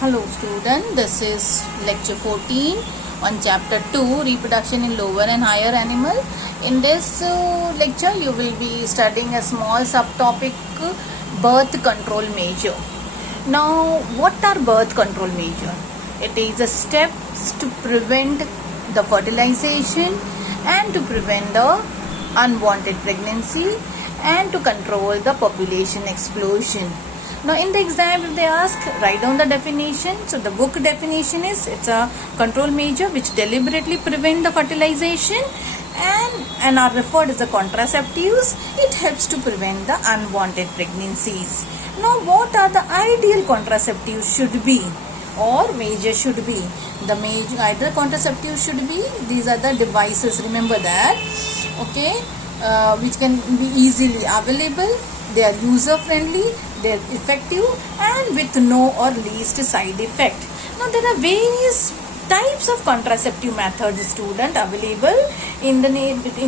Hello student, this is lecture 14 on chapter 2 reproduction in lower and higher animal. In this lecture you will be studying a small subtopic birth control measure. Now what are birth control measure? It is a steps to prevent the fertilization and to prevent the unwanted pregnancy and to control the population explosion. Now in the exam if they ask, write down the definition. So the book definition is, it's a control measure which deliberately prevent the fertilization and are referred as the contraceptives. It helps to prevent the unwanted pregnancies. Now what are the ideal contraceptives should be or measure should be? The major ideal contraceptives should be, these are the devices, remember that, okay, which can be easily available. They are user friendly, they are effective and with no or least side effect. Now there are various types of contraceptive methods, student, available in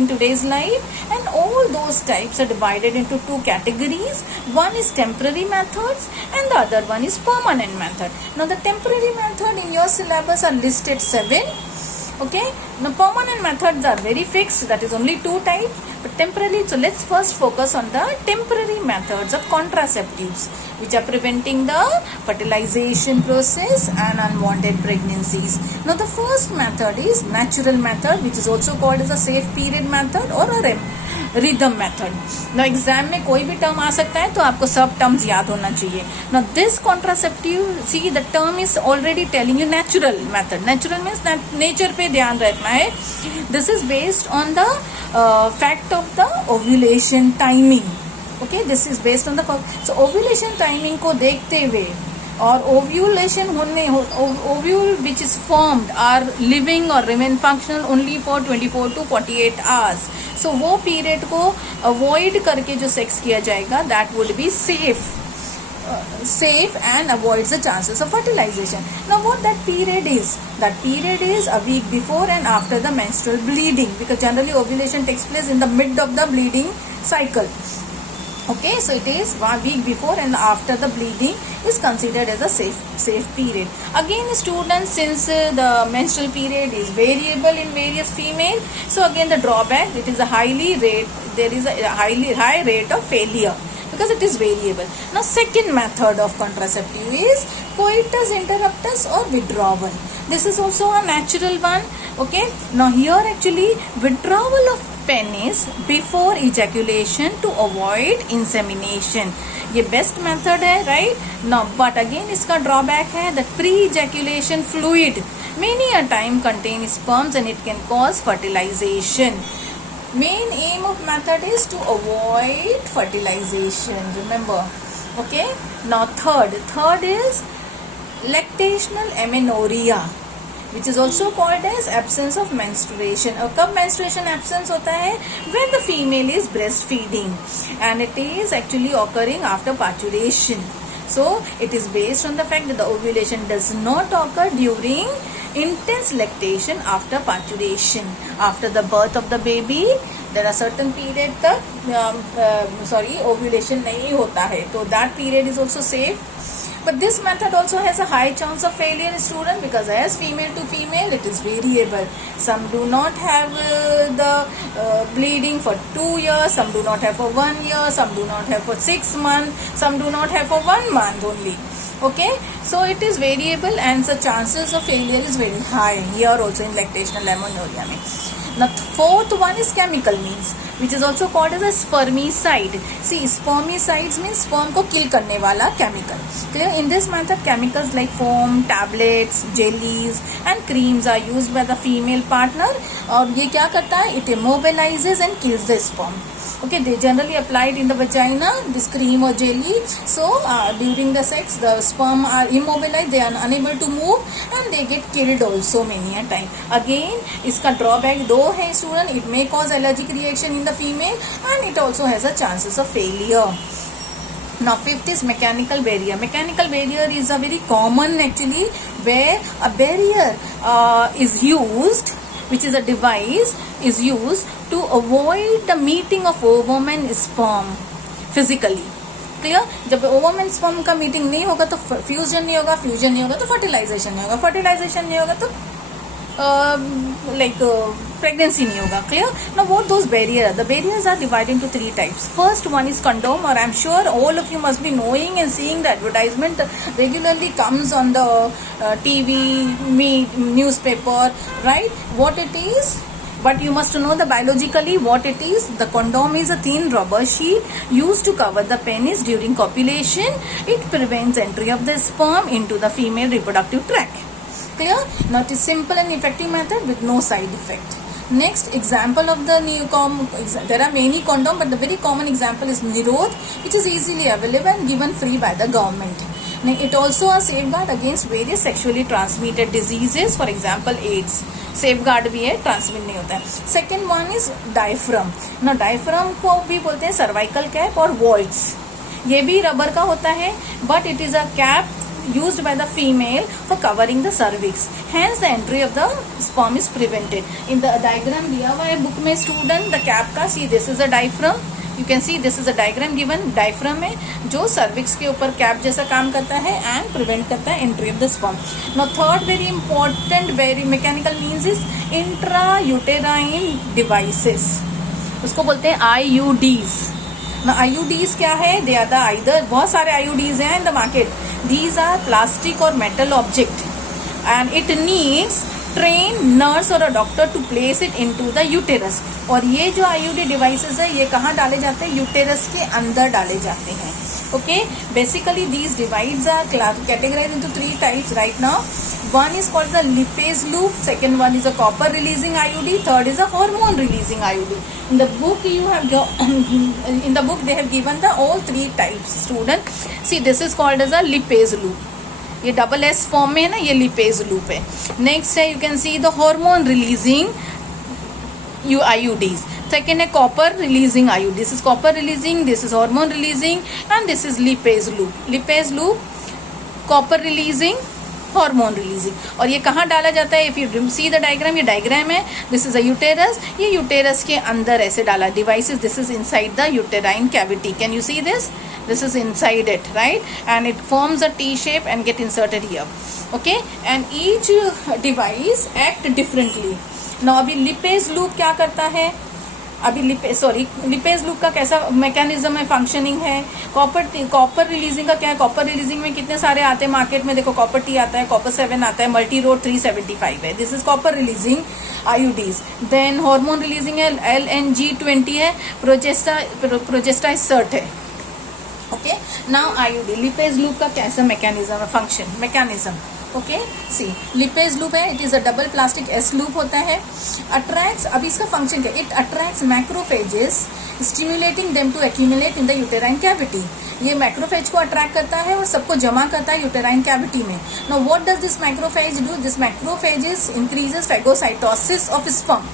today's life, and all those types are divided into two categories. One is temporary methods and the other one is permanent method. Now the temporary method in your syllabus are listed 7. Okay, now permanent methods are very fixed, that is only 2 types, but temporarily, so let's first focus on the temporary methods of contraceptives which are preventing the fertilization process and unwanted pregnancies. Now the first method is natural method, which is also called as a safe period method or a rhythm method. Now exam में कोई भी term आ सकता है, तो आपको सब terms याद होना चाहिए. Now this contraceptive, see the term is already telling you natural method. Natural means nature पे ध्यान रखना है. This is based on the fact of the ovulation timing. Okay, this is based on the, so ovulation timing को देखते हुए और ovulation होने ovule which is formed are living or remain functional only for 24 to 48 hours. So वो period को avoid करके जो sex किया जाएगा, that would be safe and avoids the chances of fertilization. Now what that period is? That period is a week before and after the menstrual bleeding, because generally ovulation takes place in the mid of the bleeding cycle. Okay, so it is 1 week before and after the bleeding is considered as a safe period. Again students, since the menstrual period is variable in various female, so again the drawback, it is a there is a high rate of failure because it is variable. Now second method of contraceptive is coitus interruptus or withdrawal. This is also a natural one. Okay, now here actually withdrawal of penis before ejaculation to avoid insemination, ये best method है, right? Now but again इसका drawback है that pre-ejaculation fluid many a time contains sperms and it can cause fertilization. Main aim of method is to avoid fertilization, remember. Okay, now third is lactational amenorrhea, which is also called as absence of menstruation. और कब menstruation absence होता है? When the female is breastfeeding and it is actually occurring after parturition. So it is based on the fact that the ovulation does not occur during intense lactation after parturition. After the birth of the baby, there are certain period तक ovulation नहीं होता है, तो that period is also safe. But this method also has a high chance of failure, student, because as female to female it is variable. Some do not have the bleeding for 2 years, some do not have for 1 year, some do not have for 6 months, some do not have for 1 month only. Okay, so it is variable and the chances of failure is very high here also in lactational amenorrhea में. Now fourth one is chemical means, which is also called as a spermicide. See, spermicides means sperm को kill करने वाला chemical. Clear? In this method, chemicals like foam, tablets, jellies and creams are used by the female partner. और ये क्या करता है? It immobilizes and kills the sperm. Okay, they generally applied in the vagina, this cream or jelly. So during the sex, the sperm are immobilized, they are unable to move and they get killed also many a time. Again, इसका drawback दो है student, it may cause allergic reaction in the female and it also has a chances of failure. Now fifth is mechanical barrier. Mechanical barrier is a very common actually, where a barrier is used, which is a device is used to avoid the meeting of ovum and sperm physically. Clear? जब ovum and sperm का meeting नहीं होगा तो fusion नहीं होगा, fusion नहीं होगा तो फर्टिलाइजेशन नहीं होगा, फर्टिलाइजेशन नहीं होगा तो pregnancy नहीं होगा. Clear? Now what those barriers are? The barriers are divided into 3 types. First one is condom, or I'm sure all of you must be knowing and seeing the advertisement regularly comes on the TV, newspaper, right? What it is? But you must know the biologically what it is. The condom is a thin rubber sheet used to cover the penis during copulation. It prevents entry of the sperm into the female reproductive tract. Clear? Now it is simple and effective method with no side effect. Next example of the there are many condom, but the very common example is Nirod, which is easily available and given free by the government. Now, it also a safeguard against various sexually transmitted diseases, for example AIDS. Safeguard भी है, transmit नहीं होता है. Second one is diaphragm. Now diaphragm को भी बोलते हैं cervical cap और waltz. ये भी रबर का होता है, but it is a cap used by the female for covering the cervix. Hence the entry of the sperm is prevented. In the diagram दिया हुआ है book में student, the cap का, see this is a diaphragm. You can see this is a diagram given. Diaphragm है जो cervix के ऊपर cap जैसा काम करता है and prevent करता है entry of the sperm. Now third very important very mechanical means is intrauterine devices. उसको बोलते हैं IUDs. Now IUDs क्या है? They are the either, बहुत सारे IUDs हैं in the market. These are plastic or metal object and it needs trained nurse or a doctor to place it into the uterus. और ये जो IUD devices है ये कहाँ डाले जाते हैं? यूटेरस के अंदर डाले जाते हैं. Okay, basically these devices are categorized into 3 types right now. One is called the lipase loop, second one is a copper releasing IUD, third is a hormone releasing IUD. In the book you have in the book they have given the all 3 types. Student, see this is called as a lipase loop. ये double S form में है ना, ये lipase loop है. Next है you can see the hormone releasing IUDs. Second है copper releasing IUD. This is copper releasing, this is hormone releasing and this is lipase loop. Lipase loop, copper releasing, hormone releasing. और ये कहाँ डाला जाता है? If you see the diagram, ये diagram है. This is a uterus. ये uterus के अंदर ऐसे डाला. Devices, this is inside the uterine cavity. Can you see this? This is inside it, right? And it forms a T shape and get inserted here. Okay? And each device act differently. Now अभी lipase loop क्या करता है? अभी lipase loop का कैसा mechanism है, functioning है. Copper releasing का क्या है? कॉपर रिलीजिंग में कितने सारे आते हैं मार्केट में? देखो कॉपर टी आता है, कॉपर 7 आता है, मल्टी रोड 375 है. This is copper releasing IUDs. Then hormone releasing है, LNG20 है, प्रोजेस्टा सर्ट है. Okay, now IUD Lippes loop का कैसा मैकेनिज्म है, function mechanism. Okay, see Lippes loop है, it is a double plastic S loop होता है. अट्रैक्ट्स, अभी इसका फंक्शन क्या? It attracts macrophages stimulating them to accumulate in the uterine cavity. ये मैक्रोफेज को अट्रैक्ट करता है और सबको जमा करता है यूटेराइन कैविटी में. Now what does this macrophage do? This macrophages increases phagocytosis of sperm.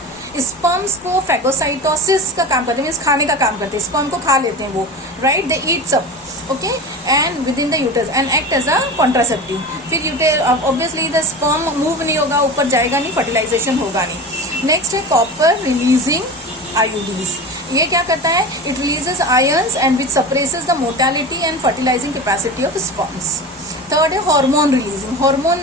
Sperms को फेगोसाइटोसिस का काम करते हैं, मीन्स खाने का काम करते हैं. स्पर्म को खा लेते हैं वो, राइट? दे ईट सब. Okay, and within the uterus and act as a contraceptive. फिर ऑब्वियसली द स्पर्म मूव नहीं होगा, ऊपर जाएगा नहीं, फर्टिलाइजेशन होगा नहीं. नेक्स्ट है कॉपर रिलीजिंग IUDs. ये क्या करता है? It releases ions and which suppresses the mortality and fertilising capacity of sperms. Third है hormone releasing. Hormone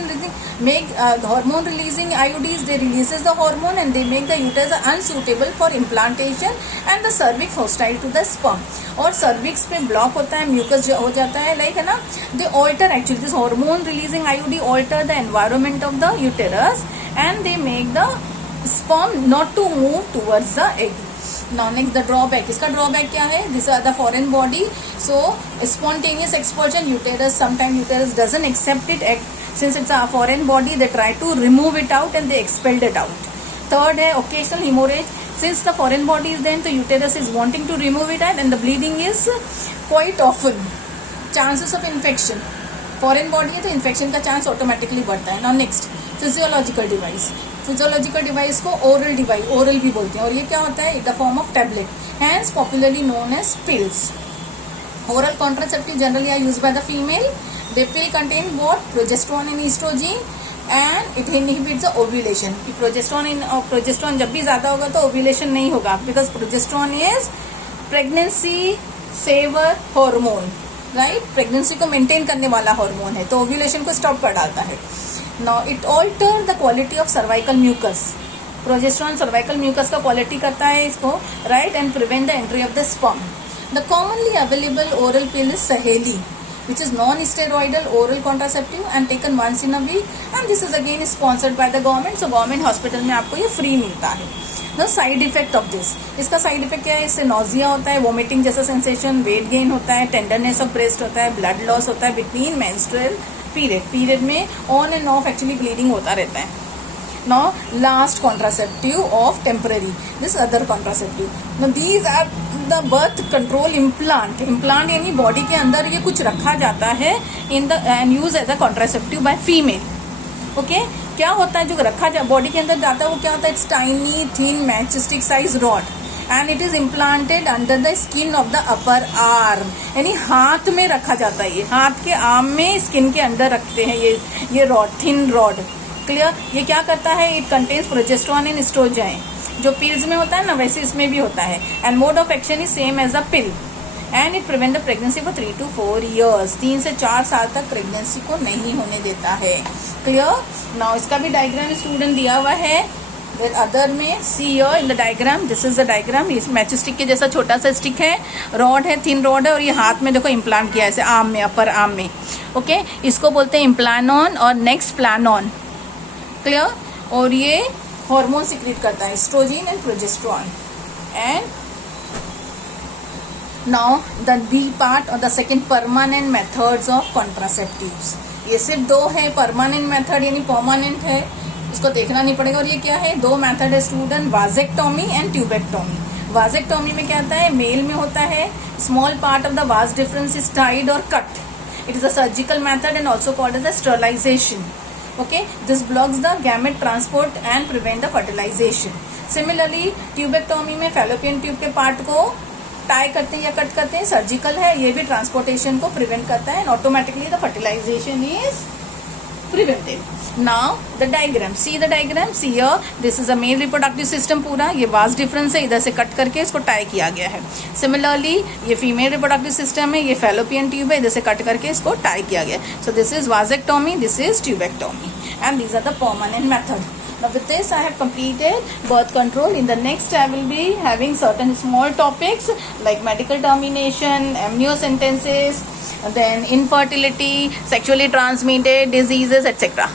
releasing IUDs, they releases the hormone and they make the uterus unsuitable for implantation and the cervix hostile to the sperm. और cervix पे block होता है, mucus हो जाता है, like है ना. They alter actually, this hormone releasing IUD alter the environment of the uterus and they make the sperm not to move towards the egg. Now next the drawback. इसका drawback क्या है? These are the foreign body. So spontaneous expulsion, uterus sometimes uterus doesn't accept it. Since it's a foreign body, they try to remove it out and they expelled it out. Third है occasional hemorrhage. Since the foreign body is there, the uterus is wanting to remove it out and the bleeding is quite often. Chances of infection. Foreign body है तो infection का chance automatically बढ़ता है. Now next physiological device. Physiological device को oral device, oral भी बोलते हैं. और ये क्या होता है? In the form of tablet, hence popularly known as pills. Oral contraceptive generally are used by the female. They pill contain what? Progesterone and oestrogen and it inhibits the ovulation. Progesterone जब भी ज्यादा होगा तो ovulation नहीं होगा, because progesterone is pregnancy saver hormone. Right, pregnancy को maintain करने वाला हार्मोन है, तो ओव्यूलेशन को स्टॉप कर डालता है. Now it alter the quality of cervical mucus. Progesterone cervical mucus का क्वालिटी करता है इसको, right, and prevent the entry of the sperm. The commonly available oral pill is Saheli, which is non-steroidal oral contraceptive and taken once in a week, and this is again sponsored by the government. So government hospital में आपको ये free मिलता है. The side effect of this, इसका side effect क्या है? इससे nausea होता है, वोमिटिंग जैसा सेंसेशन, वेट गेन होता है, टेंडरनेस ऑफ ब्रेस्ट होता है, ब्लड लॉस होता है बिटवीन मेंस्ट्रुअल पीरियड में on end of actually bleeding होता रहता है. Now last contraceptive of temporary, this other contraceptive. Now these are the birth control implant. Implant यानी बॉडी के अंदर ये कुछ रखा जाता है in the and use as a contraceptive by female. Okay? क्या होता है जो रखा बॉडी के अंदर जाता है वो क्या होता है? It's tiny thin matchstick size rod and it is implanted under the skin of the upper arm. यानी हाथ में रखा जाता है, ये हाथ के आर्म में स्किन के अंदर रखते हैं ये रॉड, थिन रॉड. क्लियर? ये क्या करता है? It contains progesterone and oestrogen. जो पिल्स में होता है ना वैसे इसमें भी होता है. And mode of action is same as a pill and it prevent the pregnancy for 3 to 4 years. 3 से 4 साल तक प्रेगनेंसी को नहीं होने देता है. क्लियर? नाउ इसका भी डायग्राम स्टूडेंट दिया हुआ है. अदर में see here in the diagram, this is the diagram. इस मैचस्टिक के जैसा छोटा सा स्टिक है, रॉड है, थिन रॉड है, और ये हाथ में देखो इम्प्लांट किया है ऐसे आर्म में, अपर आर्म में. ओके, इसको बोलते हैं इम्प्लानॉन और नेक्स्ट प्लानॉन. क्लियर? और ये हार्मोन सिक्रीट करता है, oestrogen and progesterone. And now the B part और the second, permanent methods of contraceptives. ये सिर्फ दो है, परमानेंट मेथड यानी परमानेंट है, इसको देखना नहीं पड़ेगा. और ये क्या है? दो मेथड है student, vasectomy and tubectomy. Vasectomy में क्या होता है? मेल में होता है, small part of the vas deferens is tied और cut. It is a surgical method and also called as the sterilisation. Okay, this blocks the gamete transport and prevent the fertilization. Similarly, tubectomy में fallopian tube के part को tie करते हैं या cut करते हैं, surgical है, ये भी ट्रांसपोर्टेशन को प्रिवेंट करता है and automatically the fertilisation is prevented. Now the diagram, see the diagram, see here, this is a male reproductive system पूरा, ये वास डिफरेंस है, इधर से कट करके इसको टाई किया गया है. सिमिलरली ये फीमेल रिप्रोडक्टिव सिस्टम है, ये फैलोपियन ट्यूब है, इधर से कट करके इसको टाई किया गया है. So this is vasectomy, this is tubectomy, and these are the permanent method. Now with this I have completed birth control. In the next I will be having certain small topics like medical termination, amniocentesis, then infertility, sexually transmitted diseases, etc.